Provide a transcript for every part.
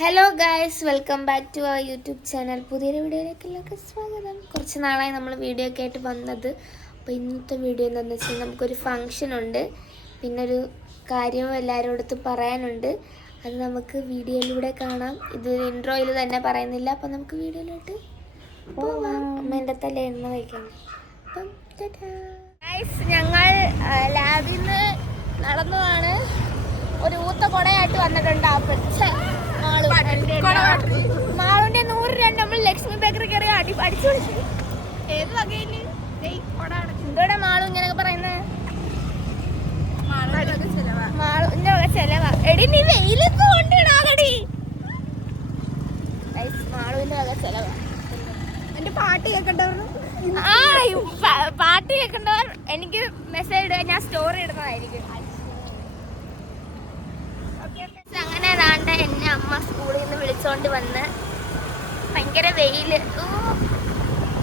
Hello guys, welcome back to our YouTube channel. പുതിയൊരു വീഡിയോയിലേക്ക് എല്ലാവർക്കും സ്വാഗതം. കുറച്ച് നാളായി നമ്മൾ വീഡിയോ ഒക്കെ ആയിട്ട് വന്നത്. അപ്പോൾ ഇന്നത്തെ വീഡിയോ എന്താണെന്ന് വെച്ചാൽ നമുക്കൊരു ഫങ്ഷൻ ഉണ്ട്, പിന്നെ ഒരു കാര്യവും എല്ലാവരോടത്തും പറയാനുണ്ട്. അത് നമുക്ക് വീഡിയോയിലൂടെ കാണാം. ഇത് ഇൻട്രോയിൽ തന്നെ പറയുന്നില്ല. അപ്പം നമുക്ക് വീഡിയോയിലോട്ട് പോവാം. അമ്മ എൻ്റെ തല എണ്ണ വയ്ക്കണം. അപ്പം ഗായ്സ്, ഞങ്ങൾ ലാബിൽ നിന്ന് നടന്നതാണ്. ഒരു ഊത്ത കൊടയായിട്ട് വന്നിട്ടുണ്ട്. മാളുന്റെ 100 രൂപ നമ്മൾ ലക്ഷ്മി ബേക്കറി കയറി അടിച്ചു വിളിച്ചു. ഏത് വകയില് എന്തോടെ മാളു ഇങ്ങനെയൊക്കെ പറയുന്നത്? മാളുന്റെ വക ചെലവാ. എടി നീ വെയിലത്ത് കൊണ്ടിടാകടി. മാളുവിന്റെ വക ചെലവാ. എന്റെ പാട്ട് കേൾക്കണ്ടവർ പാട്ട് കേൾക്കണ്ടവർ എനിക്ക് മെസ്സേജ് ഇടുക, ഞാൻ സ്റ്റോറി ഇടുന്നതായിരിക്കും. അങ്ങനെ ഏതാണ്ട് എന്നെ അമ്മ സ്കൂളിൽ നിന്ന് വിളിച്ചോണ്ട് വന്ന്. ഭയങ്കര വെയില്.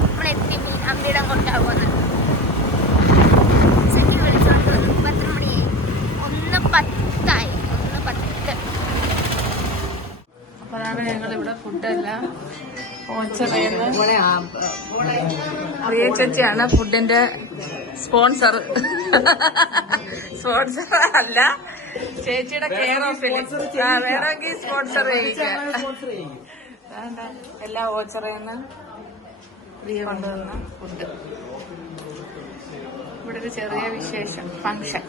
നമ്മളെത്തി അമ്മയുടെ കൊണ്ടാവുന്നത്. ഉച്ചയ്ക്ക് വിളിച്ചോണ്ട് വന്നു. 10 മണിയായി. 1:10 അപ്പോഴാണ് ഞങ്ങളിവിടെ ഫുഡെല്ലാം പ്രിയ ചേച്ചിയാണ് ഫുഡിന്റെ സ്പോൺസർ. അല്ല, ചേച്ചിയുടെ കെയർ ഓഫിൽ വേണമെങ്കിൽ സ്പോൺസർ ചെയ്യിക്കാം. എല്ലാ ഓച്ചറയിന്ന് പ്രിയ കൊണ്ടുവന്ന ഫുഡ്. ഇവിടെ ഒരു ചെറിയ വിശേഷം ഫംഗ്ഷൻ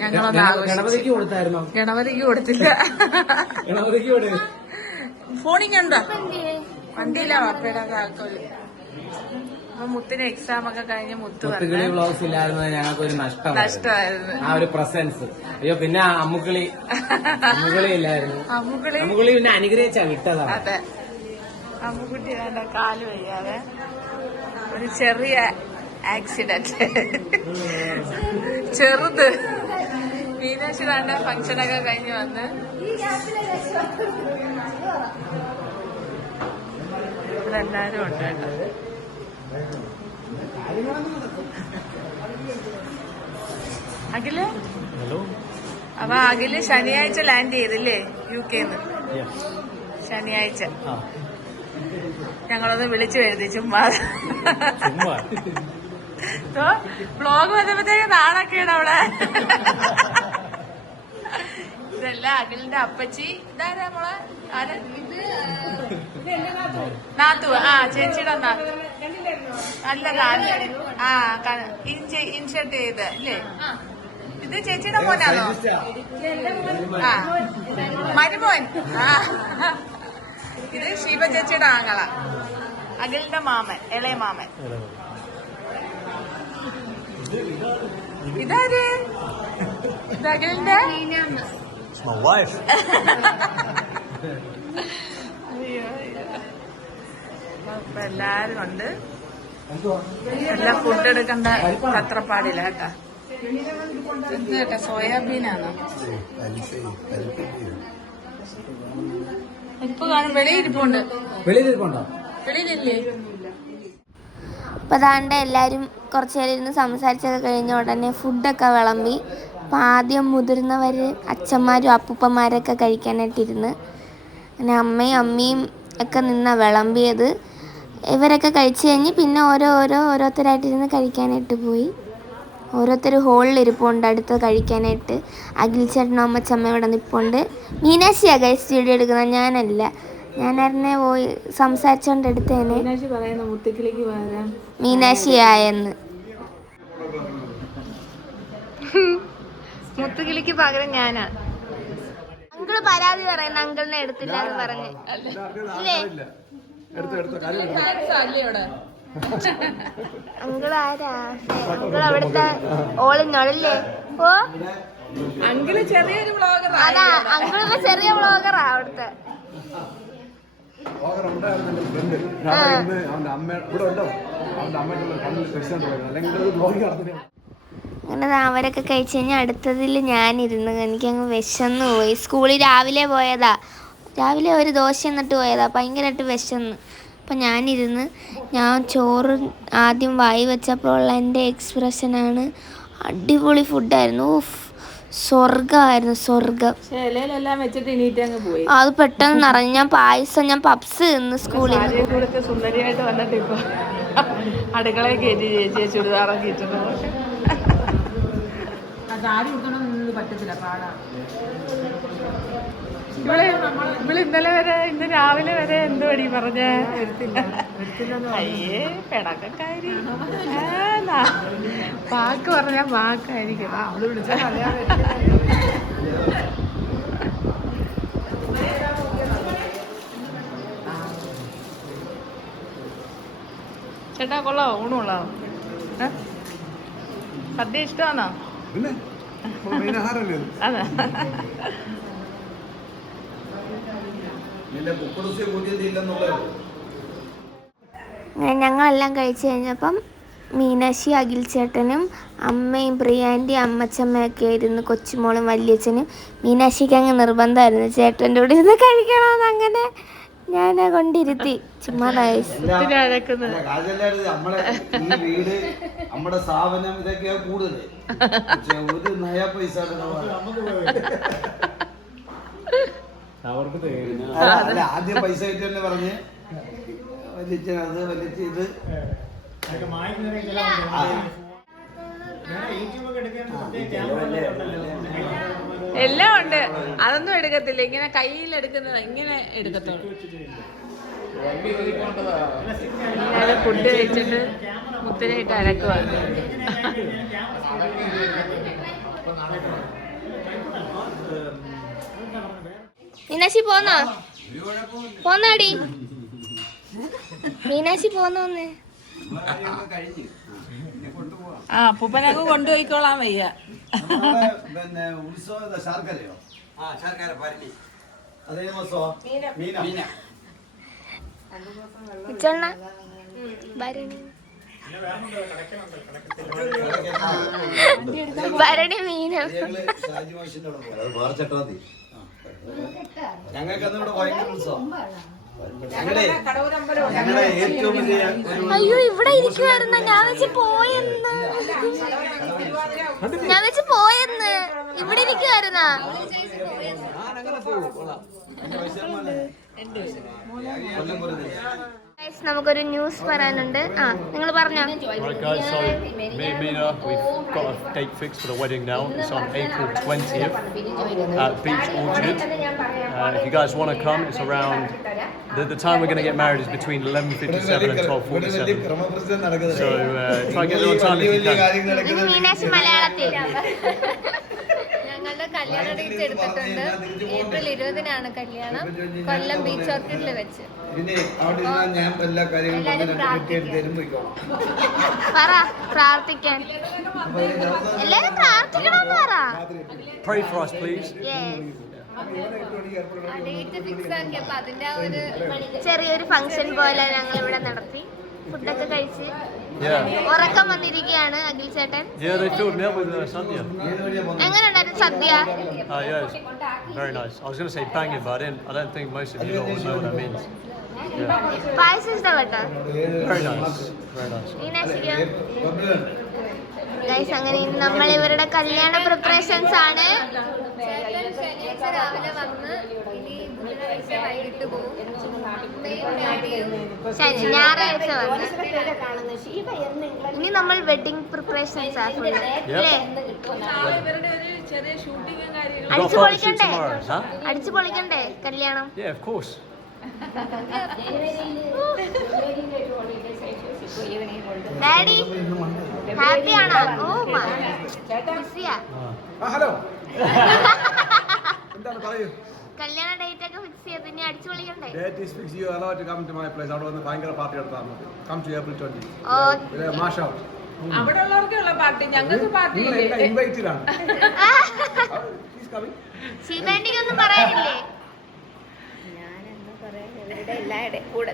ഞങ്ങളൊന്ന് ആഘോഷിച്ചു. ഗണപതിക്ക് കൊടുത്തില്ല. ഫോണിങ് എന്താ വണ്ടിയില്ല വാപ്പയുടെ ആൾക്കാര്. അപ്പൊ മുത്തിന് എക്സാം ഒക്കെ കഴിഞ്ഞ് മുത്ത് വ്ളോഗ്സ് ഇല്ലായിരുന്നത് ഞങ്ങൾക്ക് ഒരു നഷ്ടമായിരുന്നു. ആ ഒരു പ്രസൻസ്. അയ്യോ, പിന്നെ അമ്മുക്കിളി ഇല്ലായിരുന്നു. അമ്മുക്കുളി പിന്നെ അനുഗ്രഹിച്ചാ വിട്ടതാണ്. അതെ, അമ്മുക്കുട്ടി വേണ്ട കാല് വയ്യാതെ ഒരു ചെറിയ ആക്സിഡന്റ്. ചെറുത്. മീനാക്ഷി വേണ്ട ഫംഗ്ഷനൊക്കെ കഴിഞ്ഞ് വന്ന് ഇവിടെ എല്ലാരും ഉണ്ട് കേട്ടോ. അഖില് അപ്പൊ അഖില് ശനിയാഴ്ച ലാൻഡ് ചെയ്തില്ലേ UK-ന്ന്? ശനിയാഴ്ച ഞങ്ങളൊന്ന് വിളിച്ചു വരുത്തി ചുമ്മാ. ബ്ലോഗ് വന്നപ്പോഴത്തേക്ക് നാണൊക്കെയാണ് അവിടെ. ഇതല്ല അഖിലിന്റെ അപ്പച്ചി. ഇതാരാ മോളെ? ആര്? നാത്തു. ചേച്ചിയുടെ നാത്തു. അല്ല, ഇൻഷർട്ട് ചെയ്ത് അല്ലേ? ഇത് ചേച്ചിയുടെ മോനാണോ? മരുമോൻ. ഇത് ശിവ ചേച്ചിയുടെ ആങ്ങള, അഖിലിന്റെ മാമൻ, ഇളയ മാമൻ. ഇതാര്? ഇത് അഖിലിന്റെ അപ്പൊ എല്ലാരും ഉണ്ട്. എല്ലാം ഫുഡ് എടുക്കണ്ട തത്രപ്പാടില്ല കേട്ടാ. എന്ത് കേട്ടാ, സോയാബീനാണോ? ഇപ്പൊ കാണും. വെളിയിരിപ്പുണ്ട്. വെളിയിലില്ലേ? അപ്പം അതാണ്ട് എല്ലാവരും കുറച്ച് നേരം ഇരുന്ന് സംസാരിച്ചൊക്കെ കഴിഞ്ഞ ഉടനെ ഫുഡൊക്കെ വിളമ്പി. അപ്പം ആദ്യം മുതിർന്നവർ, അച്ഛന്മാരും അപ്പൂപ്പന്മാരൊക്കെ കഴിക്കാനായിട്ടിരുന്ന്. അങ്ങനെ അമ്മയും ഒക്കെ നിന്നാണ് വിളമ്പിയത്. ഇവരൊക്കെ കഴിച്ച് കഴിഞ്ഞ് പിന്നെ ഓരോരുത്തരായിട്ടിരുന്ന് കഴിക്കാനായിട്ട് പോയി. ഓരോരുത്തർ ഹോളിലിരിപ്പുണ്ട് അടുത്ത് കഴിക്കാനായിട്ട്. അഖിൽ ചേട്ടനും അമ്മച്ചമ്മ ഇവിടെ നിൽപ്പുണ്ട്. മീനാക്ഷിയാണ് ഗൈസ് വീഡിയോ എടുക്കുന്നത്, ഞാനല്ല. ഞാനറിനെ പോയി സംസാരിച്ചോണ്ട് എടുത്തേനെ. മീനാക്ഷിയായെന്ന്. മുത്തുകിളിക്ക് പകരം ഞാനാ. അങ്കിള് പരാതി പറയുന്ന അങ്കിളിനെ എടുത്തില്ല എന്ന് പറഞ്ഞ് ഇല്ലേ? അങ്കിൾ ആരാ? അങ്കിൾ അവിടുത്തെ ഓളിനോളല്ലേ? ഓ, അങ്കിള് ചെറിയൊരു വ്ളോഗർ. അതാ, അങ്കിളിന് ചെറിയ വ്ളോഗറാ അവിടുത്തെ. അങ്ങനെ അവരൊക്കെ കഴിച്ച് കഴിഞ്ഞാൽ അടുത്തതിൽ ഞാനിരുന്നു. എനിക്കങ്ങ് വിശന്ന് പോയി. സ്കൂളിൽ രാവിലെ പോയതാ. രാവിലെ ഒരു ദോശ എന്നിട്ട് പോയതാ. ഭയങ്കരമായിട്ട് വിശന്ന്. അപ്പം ഞാൻ ചോറ് ആദ്യം വായി വെച്ചപ്പോൾ ഉള്ള എൻ്റെ എക്സ്പ്രഷനാണ്. അടിപൊളി ഫുഡായിരുന്നു. സ്വർഗമായിരുന്നു, സ്വർഗം. ഇലയിലെല്ലാം വെച്ചിട്ട് എണീറ്റ് അങ്ങ് പോയി. അത് പെട്ടെന്ന് നിറഞ്ഞു. ഞാൻ പായസം, ഞാൻ പപ്സ് തിന്ന് സ്കൂളിൽ നിന്ന്. കൊടുത്ത് സുന്ദരിയായിട്ട് വന്നിട്ട് ഇപ്പൊ അടുക്കളയിൽ കയറ്റി ചേച്ചിയെ ചുരിദാറൊക്കെ ഇട്ടിട്ട് പറ്റത്തില്ല, പാടാ. ഇവള് ഇന്നലെ വരെ, ഇന്ന് രാവിലെ വരെ എന്ത് പടി പറഞ്ഞേ? അയ്യേ പെടക്കാരി, വാക്ക് പറഞ്ഞ വാക്കായിരിക്കും. ചേട്ടാ കൊള്ളാവോ? ഊണ് കൊള്ളാവോ? സദ്യ ഇഷ്ടമാണോ? അതെ. ഞങ്ങളെല്ലാം കഴിച്ചു കഴിഞ്ഞപ്പം മീനാക്ഷി, അഖിൽ ചേട്ടനും അമ്മയും പ്രിയാൻ്റെയും അമ്മച്ചമ്മയൊക്കെ ആയിരുന്നു, കൊച്ചുമോളും വല്യച്ഛനും. മീനാക്ഷിക്ക് അങ്ങ് നിർബന്ധമായിരുന്നു ചേട്ടൻ്റെ കൂടെ ഇരുന്ന് കഴിക്കണമെന്ന്. അങ്ങനെ ഞാൻ കൊണ്ടിരുത്തി. ചുമ്മാ നമ്മുടെ സ്ഥാപനം ഇതൊക്കെയാ കൂടുതൽ. ഒരു നയാ പൈസ ആദ്യം പൈസ ആയിട്ട് തന്നെ പറഞ്ഞ് വലിച്ചത് വലിച്ച് ഇത് എല്ലാം ഉണ്ട്. അതൊന്നും എടുക്കത്തില്ല, ഇങ്ങനെ കയ്യിൽ എടുക്കുന്നത് ഇങ്ങനെ എടുക്കത്തുള്ളൂ. ഫുഡ് കഴിച്ചിട്ട് മുത്തിനായിട്ട് അരക്കുക. മീനാക്ഷി പോന്നാടി, മീനാക്ഷി പോന്നോന്ന്. ആ പൂപ്പനൊക്കെ കൊണ്ടുപോയിക്കോളാൻ വയ്യ. പിന്നെ ഉത്സവ ശർക്കരയോ? ശർക്കര ഭരണി. അതേ മാസോ മീന ഭരണി മീന. ഞങ്ങൾക്ക് ഇവിടെ ഭയങ്കര ഉത്സവം. അയ്യോ ഇവിടെ ഇരിക്കുവായിരുന്ന, ഞാൻ വെച്ച് പോയെന്ന്, ഇവിടെ ഇരിക്കുവായിരുന്ന. നമുക്കൊരു ന്യൂസ് പറയാനുണ്ട്. നിങ്ങൾ പറഞ്ഞോ. Right guys, so me and Mina, we've got a date fixed for the wedding now. It's on April 20th at Beach Orchard. If you guys want to come, it's around the time we're going to get married is between 11:57 and 12:47. So try to get there on time if you can. Meenakshi മലയാളത്തിൽ. ഞങ്ങളുടെ കല്യാണ date എടുത്തിട്ടുണ്ട്. April 20-നാണ് കല്യാണം, കൊല്ലം beach ഓർക്കിഡിൽ വെച്ച്. പ്രാർത്ഥിക്കാൻ എല്ലാരും പ്രാർത്ഥിക്കണം. Pray for us, please. Date fix ആക്കി, അപ്പൊ അതിന്റെ ആ ഒരു ചെറിയൊരു ഫംഗ്ഷൻ പോലെ ഞങ്ങൾ ഇവിടെ നടത്തി. ഫുഡൊക്കെ കഴിച്ച് ഉറക്കം വന്നിരിക്കുകയാണ് അഖിൽ ചേട്ടൻ. Yeah, they filled me up with sadhya. എങ്ങനെയുണ്ടായിരുന്നു സദ്യ? Yeah, it's very nice. I was going to say banging, but I don't think most of you lot will know what that means. പായസം ഇഷ്ടപ്പെട്ടോ? Very nice, very nice. മീനാക്ഷിക്കോ? Guys, അങ്ങനെ നമ്മൾ ഇവരുടെ കല്യാണ preparations ആണ്. ശനിയാഴ്ച രാവിലെ വന്ന് ഇനി ബുധനാഴ്ച വൈകിട്ട് പോകും. ഞായറാഴ്ച വന്ന് ഇനി നമ്മൾ വെഡിങ് പ്രിപ്പറേഷൻസ് ആ ഫുള്ള് അല്ലേ? അടിച്ചു പൊളിക്കണ്ടേ? അടിച്ചു പൊളിക്കണ്ടേ കല്യാണം? Yeah, of course. Daddy happy ആണോ? ഓ ബിസിയാ. ഹലോ, എന്താണ് പറയൂ. കല്യാണ ഡേറ്റ് ഒക്കെ ഫിക്സ് ചെയ്ത് ഇനി അടിച്ചു പൊളിക്കണ്ടേ? Date is fixed. You are allowed to come to my place. അവിടെ വന്ന് ഭയങ്കര പാർട്ടി എടുത്താൽ മതി. Come to April 20. ഓ മാഷ് ഔട്ട്. അവിടെ ഉള്ളവർക്കുള്ള പാർട്ടി, ഞങ്ങൾക്ക് പാർട്ടി ഇൻവൈറ്റഡ് ആണ്. ശിവാൻഡിക്കൊന്നും പറയാനില്ലേ?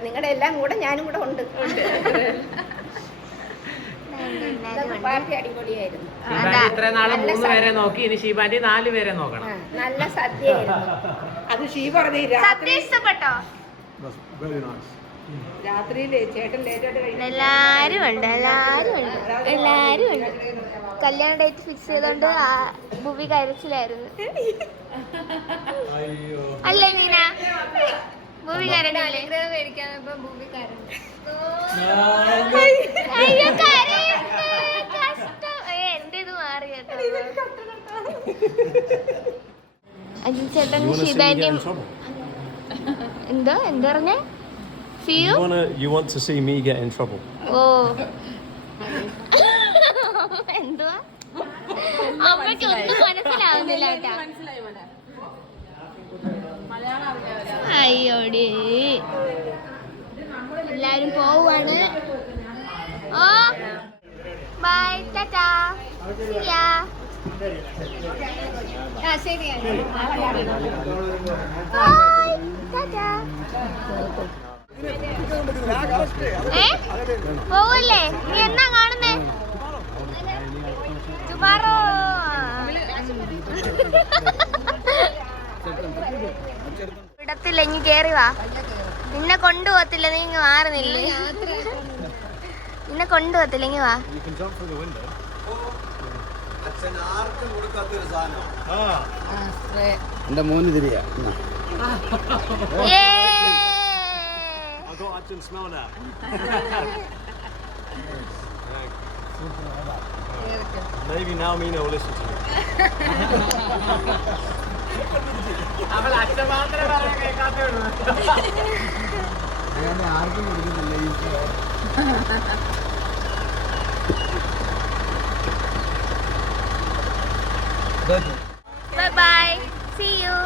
നിങ്ങളുടെ എല്ലാം കൂടെ ഞാനും കൂടെ ഉണ്ട്. പാർട്ടി അടിപൊളിയായിരുന്നു. ഇത്ര നാളെ 3 പേരെ നോക്കി, ഇനി ഷീബാൻഡി 4 പേരെ നോക്കണം. നല്ല സദ്യയായിരുന്നു. അത് ഷീ പറഞ്ഞു സദ്യ ഇഷ്ടപ്പെട്ടോ? Very nice. എല്ലാരും ഉണ്ട് കല്യാണ ഡേറ്റ് ഫിക്സ് ചെയ്തോണ്ട് ഭൂമി കരച്ചിലായിരുന്നു. അല്ലേ നീന? ഭൂമി കരഞ്ഞില്ലേ? അയ്യോ കരയുന്നു, കഷ്ടം. എന്റെ ഇത് മാറി കേട്ടോ. അജിൻ ചേട്ടനും ഷീബാന്റെയും എന്താ പറഞ്ഞേ? You want to see me get in trouble? ഓ എന്തുവാ? അമ്മയ്ക്ക് ഒന്നും മനസ്സിലാവുന്നില്ല കേട്ടാ. അയ്യോടി എല്ലാരും പോവാണ്. ഓ by Tata Zia. By Tata. പോവല്ലേ? നീ എന്നാ കാണുന്നേ? ചുബാറോ ഇടത്തില്ല, ഇങ്ങ് കേറി വാ. നിന്നെ കൊണ്ടുപോകത്തില്ല, നീ ഇങ്ങ് മാറുന്നില്ലേ? നിന്നെ കൊണ്ടുപോകത്തില്ല, ഇങ്ങ് വാ. എന്റെ മോന് തിരിയാ. I got Arjun smell that. Maybe now Mina will listen to me. അവൾ അച്ഛൻ മാത്രമേ പറയാൻ കേൾക്കാത്തുള്ളൂ. ആർക്കും കൊടുക്കുന്നില്ല ഈ bye bye, see you.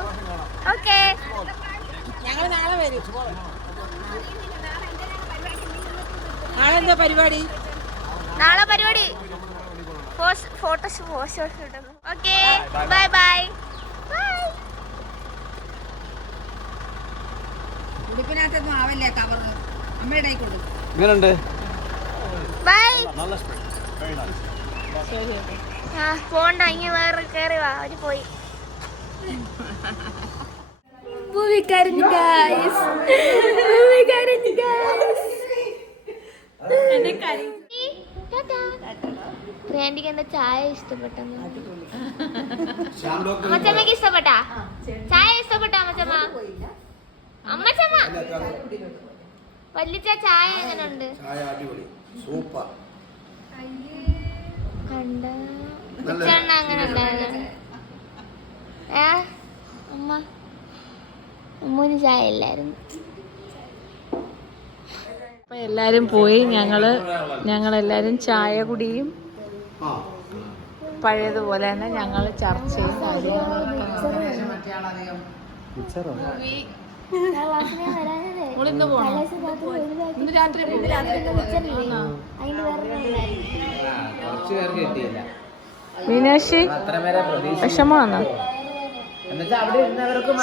Okay, ഞങ്ങൾ നാളെ വരും. നാളെ എന്താ പരിപാടി? നാളെ പരിപാടി ഫോട്ടോഷൂട്ട്. Okay, bye bye. ഉടുപ്പിനകത്തൊന്നും ആവല്ലേ കവർ അമ്മയുടെ കൊടുക്കും. എങ്ങനെയുണ്ട്? ബൈ. നല്ല spring. Very nice. പോണ്ട, ഇങ്ങ് വേറെ കേറി വാ. അവര് പോയി. ഭൂമി കരഞ്ഞു ഗൈസ്. പ്രിയാന്റിക്ക് എന്താ ചായ ഇഷ്ടപ്പെട്ടെന്ന്? അമ്മച്ചമ്മക്ക് ഇഷ്ടപ്പെട്ടാ? ചായ ഇഷ്ടപ്പെട്ടാ അമ്മച്ചമ്മ? അമ്മച്ചമ്മ വല്ലിച്ച ചായ എങ്ങനെയുണ്ട്? സൂപ്പർ. കണ്ട അങ്ങനെ ഉണ്ടായിരുന്നു. അമ്മൂന് ചായ ഇല്ലായിരുന്നു. അപ്പം എല്ലാവരും പോയി. ഞങ്ങളെല്ലാവരും ചായ കുടിയും പഴയതുപോലെ തന്നെ ഞങ്ങൾ ചർച്ചയും മീനാക്ഷി വിഷമാണ്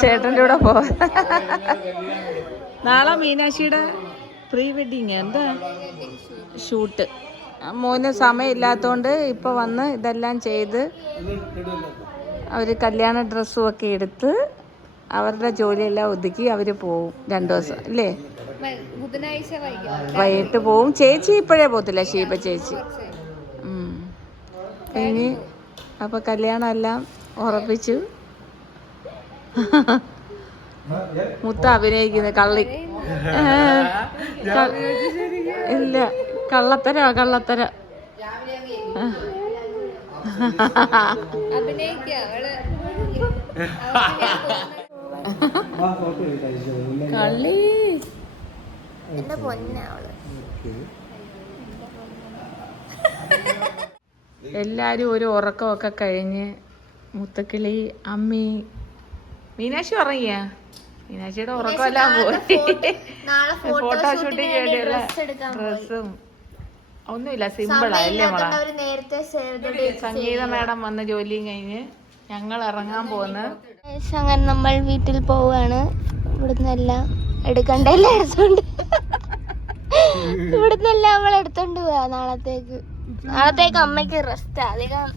ചേട്ടൻ്റെ കൂടെ പോവാ. നാളെ മീനാക്ഷിയുടെ പ്രീ വെഡിങ് എന്താ ഷൂട്ട്. മോന് സമയമില്ലാത്തതുകൊണ്ട് ഇപ്പോൾ വന്ന് ഇതെല്ലാം ചെയ്ത് അവർ കല്യാണ ഡ്രസ്സും ഒക്കെ എടുത്ത് അവരുടെ ജോലിയെല്ലാം ഒതുക്കി അവർ പോവും 2 ദിവസം അല്ലേ? വൈകിട്ട് പോവും. ചേച്ചി ഇപ്പോഴേ പോകത്തില്ല, ഷീബ ചേച്ചി. ഇനി അപ്പോൾ കല്യാണം എല്ലാം ഉറപ്പിച്ചു. മുത്ത അഭിനയിക്കുന്ന കള്ളി ഇല്ല, കള്ളത്തര കള്ളി. എന്റെ പൊന്നവള്. എല്ലാരും ഒരു ഉറക്കമൊക്കെ കഴിഞ്ഞ് മുത്തക്കിളി അമ്മി മീനാക്ഷി ഉറങ്ങിയ മീനാക്ഷിയുടെ ഉറക്കമെല്ലാം പോയി. ഫോട്ടോഷൂട്ടിങ് വേണ്ടിയുള്ള ഡ്രസ്സും ഒന്നുമില്ല, സിമ്പിളാ അല്ലേ മോളെ? സംഗീത മാഡം വന്ന് ജോലിയും കഴിഞ്ഞ് ഞങ്ങൾ ഇറങ്ങാൻ പോകുന്നു. അങ്ങനെ നമ്മൾ വീട്ടിൽ പോവാണ്. ഇവിടുന്നെല്ലാം എടുക്കണ്ടെല്ലാം എടുത്തോണ്ട് ഇവിടുന്നെല്ലാം നമ്മൾ എടുത്തോണ്ട് പോവാ. നാളത്തേക്ക് അമ്മയ്ക്ക് റെസ്റ്റ്, അധികം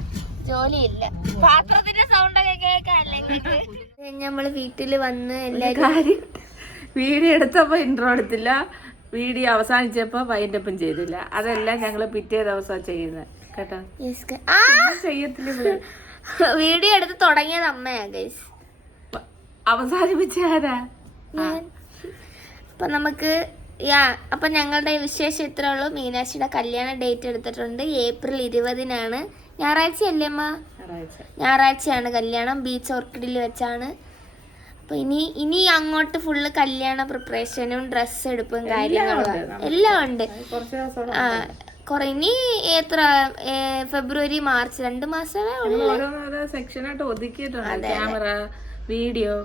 ജോലിയില്ല. പാത്രത്തിന്റെ സൗണ്ട് ഒക്കെ കേൾക്കാല്ലെങ്കിൽ നമ്മള് വീട്ടില് വന്ന് എല്ലാരും വീഡിയോ എടുത്തപ്പോ ഇൻട്രോ എടുത്തില്ല. വീഡിയോ അവസാനിച്ചപ്പോ വൈൻഡപ്പും ചെയ്തില്ല. അതെല്ലാം ഞങ്ങള് പിറ്റേ ദിവസം ചെയ്യുന്നത് കേട്ടോ. ചെയ്യത്തില്ല. വീഡിയോ എടുത്ത് തുടങ്ങിയത് അമ്മയാ ഗൈസ്, അവസാനിപ്പിച്ച ആരാ? അപ്പൊ നമുക്ക് അപ്പൊ ഞങ്ങളുടെ വിശേഷം ഇത്രേ ഉള്ളൂ. മീനാക്ഷിയുടെ കല്യാണ ഡേറ്റ് എടുത്തിട്ടുണ്ട് ഏപ്രിൽ 20-നാണ്. ഞായറാഴ്ചയല്ലേ അമ്മ? ഞായറാഴ്ചയാണ് കല്യാണം. ബീച്ച് ഓർക്കിഡിൽ വെച്ചാണ്. അപ്പൊ ഇനി അങ്ങോട്ട് ഫുള്ള് കല്യാണ പ്രിപ്പറേഷനും ഡ്രസ്സ് എടുപ്പും കാര്യങ്ങളും എല്ലാം ഉണ്ട്. ഇനി എത്ര ഫെബ്രുവരി മാർച്ച് 2 മാസമേ ഉള്ളൂ. സെക്ഷനായിട്ട് ഒതുക്കിയിട്ടുണ്ട്. ക്യാമറ, വീഡിയോ,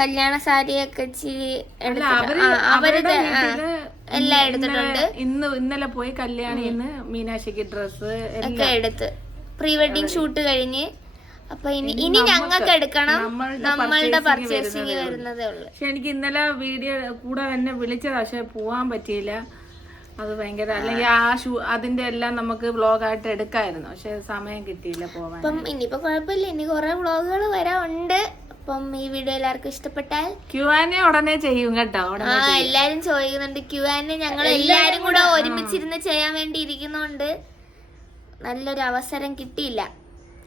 കല്യാണ സാരിയൊക്കെ അവരുടെ എല്ലാം എടുത്തിട്ടുണ്ട്. ഇന്നലെ പോയി കല്യാണിന്ന് മീനാക്ഷിക്ക് ഡ്രസ്സ് ഒക്കെ എടുത്ത് പ്രീ വെഡിങ് ഷൂട്ട് കഴിഞ്ഞ്. അപ്പൊ ഇനി ഞങ്ങൾക്ക് എടുക്കണം. നമ്മളുടെ പർച്ചേസിങ് വരുന്നതേ ഉള്ളു. പക്ഷെ എനിക്ക് ഇന്നലെ വീഡിയോ കൂടെ എന്നെ വിളിച്ചതാ, പക്ഷെ പോവാൻ പറ്റിയില്ല. അത് ഭയങ്കര, അല്ലെങ്കിൽ അതിന്റെ എല്ലാം നമുക്ക് വ്ളോഗായിട്ട് എടുക്കായിരുന്നു, പക്ഷെ സമയം കിട്ടിയില്ല പോവാൻ. അപ്പം ഇനിയിപ്പോ കുഴപ്പമില്ല, ഇനി കുറെ വ്ളോഗുകൾ വരാനുണ്ട്. അപ്പം ഈ വീഡിയോ എല്ലാവർക്കും ഇഷ്ടപ്പെട്ടാൽ Q&A ഉടനെ ചെയ്യും കേട്ടോ. എല്ലാരും ചോദിക്കുന്നുണ്ട് Q&A. ഞങ്ങൾ എല്ലാരും കൂടെ ഒരുമിച്ചിരുന്ന് ചെയ്യാൻ വേണ്ടി ഇരിക്കുന്നോണ്ട് നല്ലൊരു അവസരം കിട്ടിയില്ല.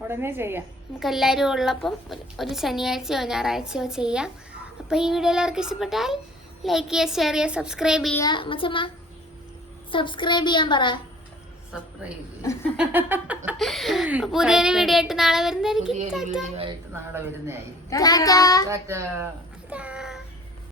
ഉടനെ ചെയ്യാം. നമുക്ക് എല്ലാവരും ഉള്ളപ്പം ഒരു ശനിയാഴ്ചയോ ഞായറാഴ്ചയോ ചെയ്യാം. അപ്പോൾ ഈ വീഡിയോ എല്ലാവർക്കും ഇഷ്ടപ്പെട്ടാൽ ലൈക്ക് ചെയ്യുക, ഷെയർ ചെയ്യുക, സബ്സ്ക്രൈബ് ചെയ്യുക. മച്ചമ്മ സബ്സ്ക്രൈബ് ചെയ്യാൻ പറ. പുതിയൊരു വീഡിയോ ആയിട്ട് നാളെ വരുന്നതായിരിക്കും.